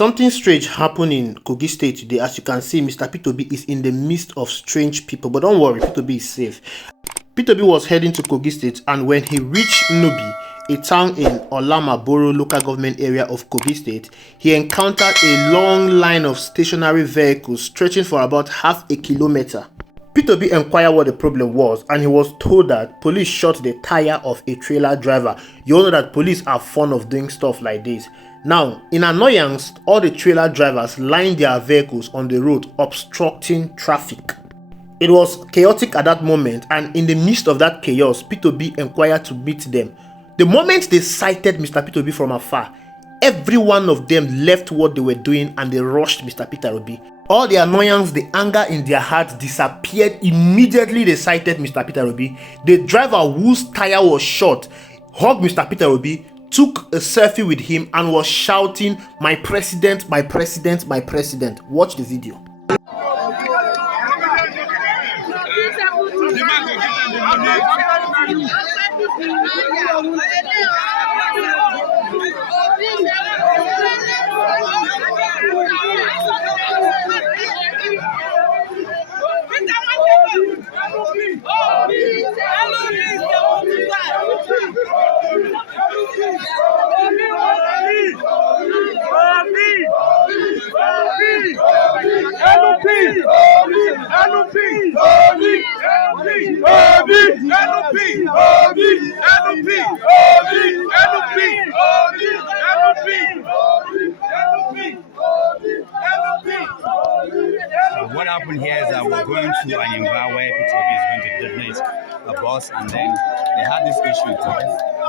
Something strange happened in Kogi State today. As you can see, Mr. Peter Obi is in the midst of strange people. But don't worry, Peter Obi is safe. Peter Obi was heading to Kogi State, and when he reached Nobi, a town in Olamaboro local government area of Kogi State, he encountered a long line of stationary vehicles stretching for about half a kilometer. Peter Obi inquired what the problem was, and he was told that police shot the tire of a trailer driver. You all know that police are fond of doing stuff like this. Now, in annoyance, all the trailer drivers lined their vehicles on the road, obstructing traffic. It was chaotic at that moment, and in the midst of that chaos, Peter Obi inquired to meet them. The moment they sighted Mr. Peter Obi from afar, every one of them left what they were doing and they rushed Mr. Peter Obi. All the annoyance, the anger in their hearts disappeared immediately they sighted Mr. Peter Obi. The driver whose tire was shot hugged Mr. Peter Obi, took a selfie with him, and was shouting, "My president, my president, my president." Watch the video. What happened here is that we're going to an environment where Peter Obi is going to detonate a bus, and then they had this issue too.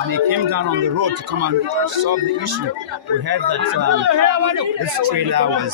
And he came down on the road to come and solve the issue. We heard that this trailer was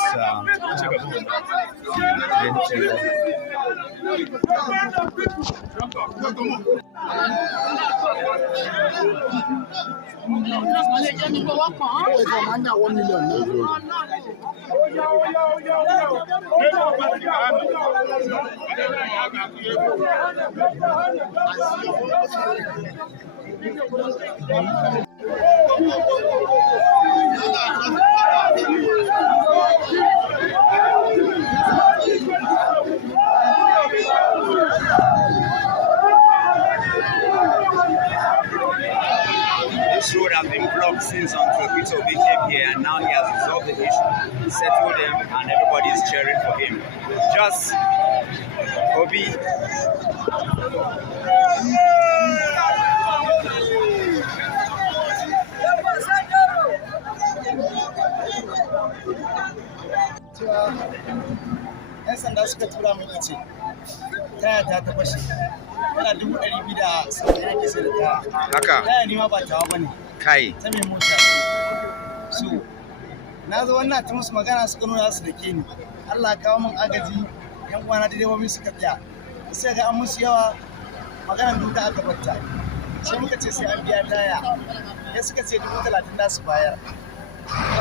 this road has been blocked since until Peter Obi came here, and now he has resolved the issue, settled them, and everybody is cheering for him. Just Obi. Yan sanda suka tura min ice taya ta fashe ana 200 da sauƙi ake sai da taya Haka taya ni ma ba tawa bane kai ta mai mota so na zo wannan ta musu magana suka nuna su da ke ni Allah kawo min agaji yan uwana da direbobi suka tsaya sai ga an musu yawa maganar duka aka batta sai muka ce sai an biya taya ya suka ce 30,000 da su bayar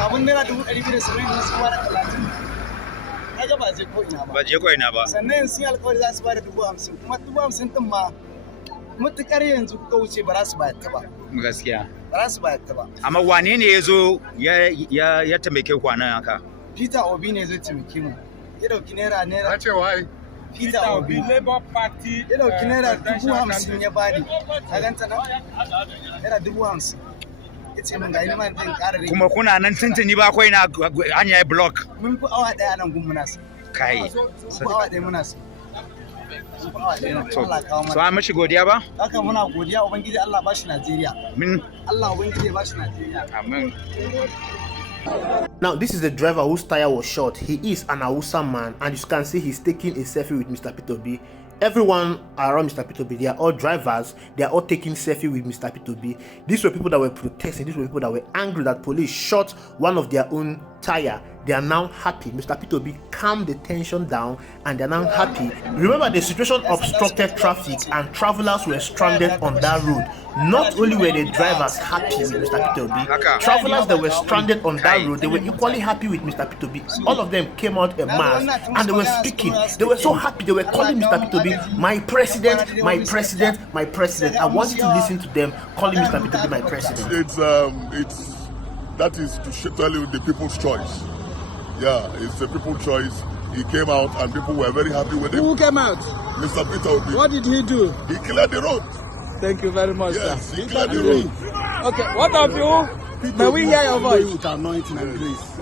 abun naira 270 da su bada 30 kaga ba je ko ina ba sannan sun yi alƙawari za su bada 50,000 kuma 50,000 din ma mutukar yanzu kuka wuce ba za su bayar ta ba gaskiya ba za su bayar ta ba amma wane ne ya zo ya taimake ku nan haka? Peter Obi ne zai taimake mu ya dauki naira na ce wai Peter Obi Labour Party ya dauki naira 50,000 ya bani ka ganta nan naira 50,000 yace mun ga ina man din ƙara rage Kuma kuna nan tuntuni ba kai na hanya block mun fi awa daya nan gun muna su kai awa daya muna su so an mashi godiya ba haka muna godiya ubangiji Allah ba shi Najeriya Allah ubangiji ba shi Najeriya amen. Now, this is the driver whose tire was shot. He is an Hausa man, and you can see he's taking a selfie with Mr. Peter Obi. Everyone around Mr. Peter Obi, they are all drivers. They are all taking selfie with Mr. Peter Obi. These were people that were protesting. These were people that were angry that police shot one of their own tire. They are now happy. Mr. Peter Obi calmed the tension down, and they're now happy. Remember, the situation obstructed traffic, and travelers were stranded on that road. Not only were the drivers happy with Mr. Peter Obi, travelers that were stranded on that road, they were equally happy with Mr. Peter Obi. All of them came out en masse, and they were speaking. They were so happy. They were calling Mr. Peter Obi, "My president, my president, my president." I want you to listen to them calling Mr. Peter Obi my president. That is to tell you the people's choice. Yeah, it's a people choice. He came out and people were very happy with him. Who came out? Mr. Peter Obi. What did he do? He cleared the road. Thank you very much, Yes, sir. he cleared the road. Okay, what of you? May we hear your voice? With anointing and grace.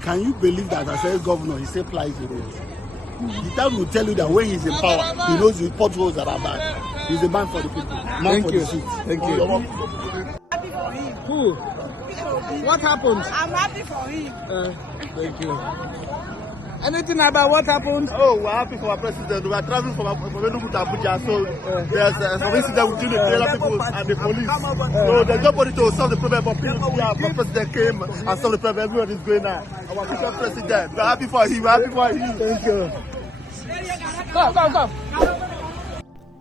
Can you believe that as a governor, he still plies the road? The time will tell you that when he's in power, he knows the potholes that are bad. He's a man for the people, man Thank for you. the seat. Thank you. Who? What happened? I'm happy for him. Thank you. Anything about what happened? Oh, we're happy for our president. We are traveling from Enugu to Abuja, so there's some incident between the trailer people and the police. So there's nobody to solve the problem, but our president came and solved the problem. Everyone is going now. Our future president, we're happy for him. We're happy for him. Thank you. Go.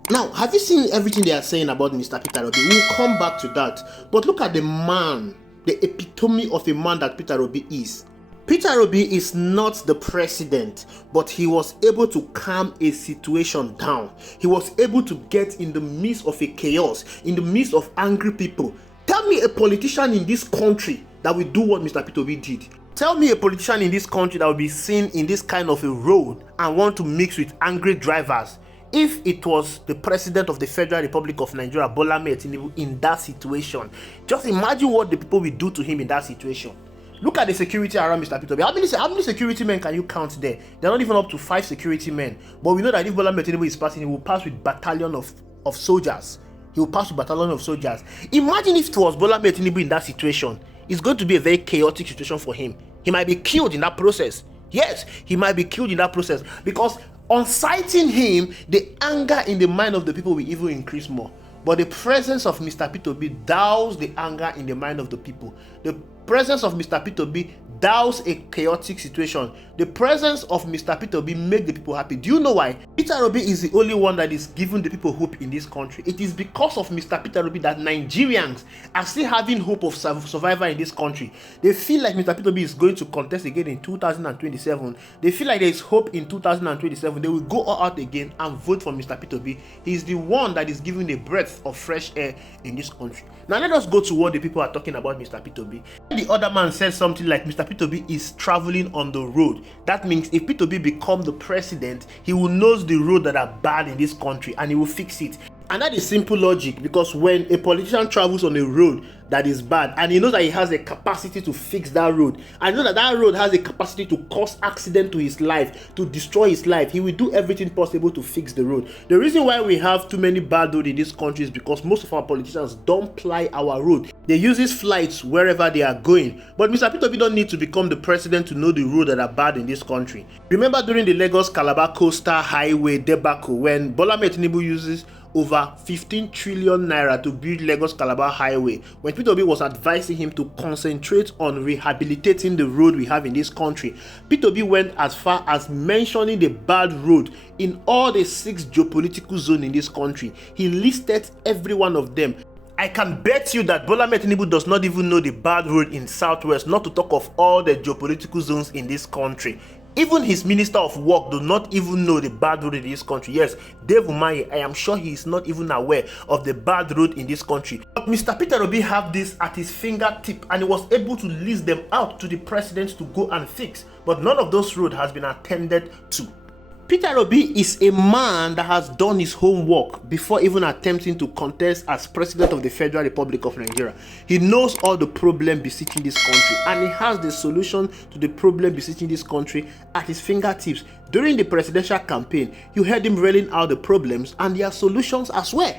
Now, have you seen everything they are saying about Mr. Peter Obi? We'll come back to that. But look at the man, the epitome of a man that Peter Obi is. Peter Obi is not the president, but he was able to calm a situation down. He was able to get in the midst of a chaos, in the midst of angry people. Tell me a politician in this country that will do what Mr. Peter Obi did. Tell me a politician in this country that will be seen in this kind of a road and want to mix with angry drivers. If it was the president of the Federal Republic of Nigeria, Bola Ahmed Tinubu, in that situation, just imagine what the people will do to him in that situation. Look at the security around Mr. Peter Obi. How many security men can you count there? They're not even up to 5 security men. But we know that if Bola Ahmed Tinubu is passing, he will pass with battalion of soldiers. He will pass with battalion of soldiers. Imagine if it was Bola Ahmed Tinubu in that situation. It's going to be a very chaotic situation for him. He might be killed in that process. Yes, he might be killed in that process, because on sighting him, the anger in the mind of the people will even increase more. But the presence of Mr. Peter Obi doused the anger in the mind of the people. The presence of Mr. Peter Obi doused a chaotic situation. The presence of Mr. Peter Obi make the people happy. Do you know why? Peter Obi is the only one that is giving the people hope in this country. It is because of Mr. Peter Obi that Nigerians are still having hope of survival in this country. They feel like Mr. Peter Obi is going to contest again in 2027. They feel like there is hope in 2027. They will go all out again and vote for Mr. Peter Obi. He is the one that is giving a breath of fresh air in this country. Now let us go to what the people are talking about Mr. Peter Obi. The other man said something like Mr. Peter Obi is traveling on the road. That means if Peter Obi becomes the president, he will know the roads that are bad in this country and he will fix it. And that is simple logic, because when a politician travels on a road that is bad and he knows that he has a capacity to fix that road, and know that that road has a capacity to cause accident to his life, to destroy his life, he will do everything possible to fix the road. The reason why we have too many bad roads in this country is because most of our politicians don't ply our road. They use these flights wherever they are going. But Mr. Peter Obi don't need to become the president to know the roads that are bad in this country. Remember during the Lagos-Calabar Coastal Highway debacle, when Bola Ahmed Tinubu uses over 15 trillion naira to build Lagos-Calabar Highway, when Peter Obi was advising him to concentrate on rehabilitating the road we have in this country, Peter Obi went as far as mentioning the bad road in all the 6 geopolitical zones in this country. He listed every one of them. I can bet you that Bola Ahmed Tinubu does not even know the bad road in Southwest, not to talk of all the geopolitical zones in this country. Even his Minister of Work do not even know the bad road in this country. Yes, Dave Umahi, I am sure he is not even aware of the bad road in this country. But Mr. Peter Obi have this at his fingertip and he was able to list them out to the president to go and fix. But none of those roads has been attended to. Peter Obi is a man that has done his homework before even attempting to contest as president of the Federal Republic of Nigeria. He knows all the problems beseeching this country and he has the solution to the problem beseeching this country at his fingertips. During the presidential campaign, you heard him railing out the problems and their solutions as well.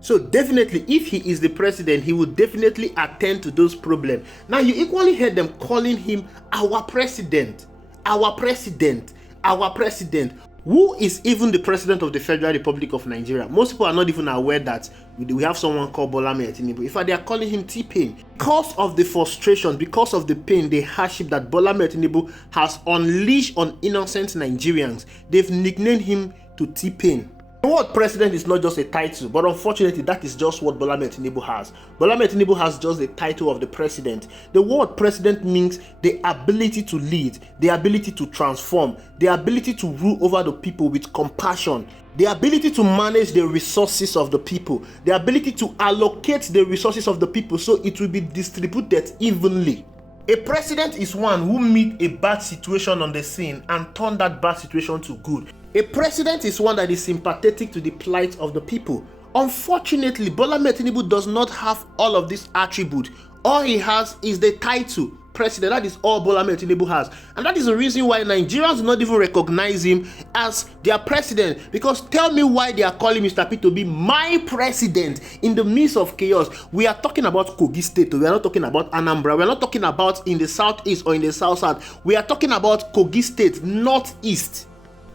So definitely, if he is the president, he will definitely attend to those problems. Now, you equally heard them calling him our president, our president, our president. Who is even the president of the Federal Republic of Nigeria? Most people are not even aware that we have someone called Bola Ahmed Tinubu. In fact, they are calling him T-Pain. Because of the frustration, because of the pain, the hardship that Bola Ahmed Tinubu has unleashed on innocent Nigerians, they've nicknamed him to T-Pain. The word president is not just a title, but unfortunately that is just what Bola Ahmed Tinubu has. Bola Ahmed Tinubu has just the title of the president. The word president means the ability to lead, the ability to transform, the ability to rule over the people with compassion, the ability to manage the resources of the people, the ability to allocate the resources of the people so it will be distributed evenly. A president is one who meet a bad situation on the scene and turn that bad situation to good. A president is one that is sympathetic to the plight of the people. Unfortunately, Bola Ahmed Tinubu does not have all of these attributes. All he has is the title president. That is all Bola Ahmed Tinubu has, and that is the reason why Nigerians do not even recognize him as their president. Because tell me why they are calling Mr. Peter Obi my president in the midst of chaos. We are talking about Kogi State. We are not talking about Anambra. We are not talking about in the southeast or in the south. We are talking about Kogi State, northeast.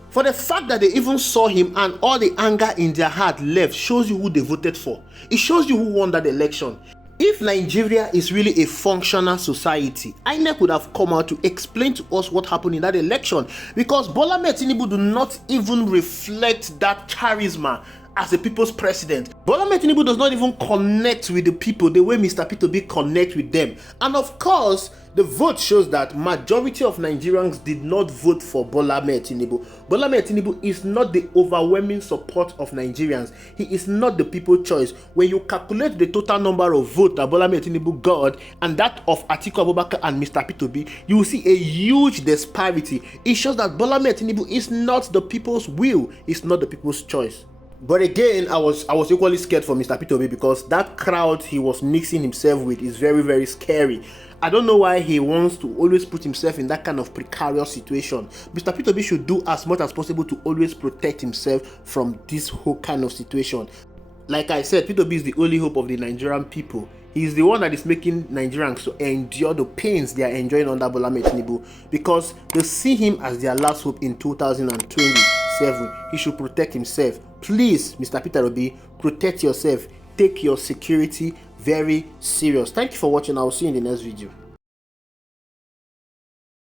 For the fact that they even saw him and all the anger in their heart left shows you who they voted for. It shows you who won that election. If Nigeria is really a functional society, INEC would have come out to explain to us what happened in that election, because Bola Ahmed Tinubu do not even reflect that charisma as the people's president. Bola Ahmed Tinubu does not even connect with the people the way Mr. Peter Obi connect with them. And of course, the vote shows that majority of Nigerians did not vote for Bola Ahmed Tinubu. Bola Ahmed Tinubu is not the overwhelming support of Nigerians. He is not the people's choice. When you calculate the total number of votes that Bola Ahmed Tinubu got and that of Atiku Abubakar and Mr. Peter Obi, you will see a huge disparity. It shows that Bola Ahmed Tinubu is not the people's will. It's not the people's choice. But again, I was equally scared for Mr. Peter Obi, because that crowd he was mixing himself with is very, very scary. I don't know why he wants to always put himself in that kind of precarious situation. Mr. Peter Obi should do as much as possible to always protect himself from this whole kind of situation. Like I said, Peter Obi is the only hope of the Nigerian people. He is the one that is making Nigerians to endure the pains they are enjoying under Bola Ahmed Tinubu, because they see him as their last hope in 2027. He should protect himself. Please, Mr. Peter Obi, protect yourself. Take your security very serious. Thank you for watching. I will see you in the next video.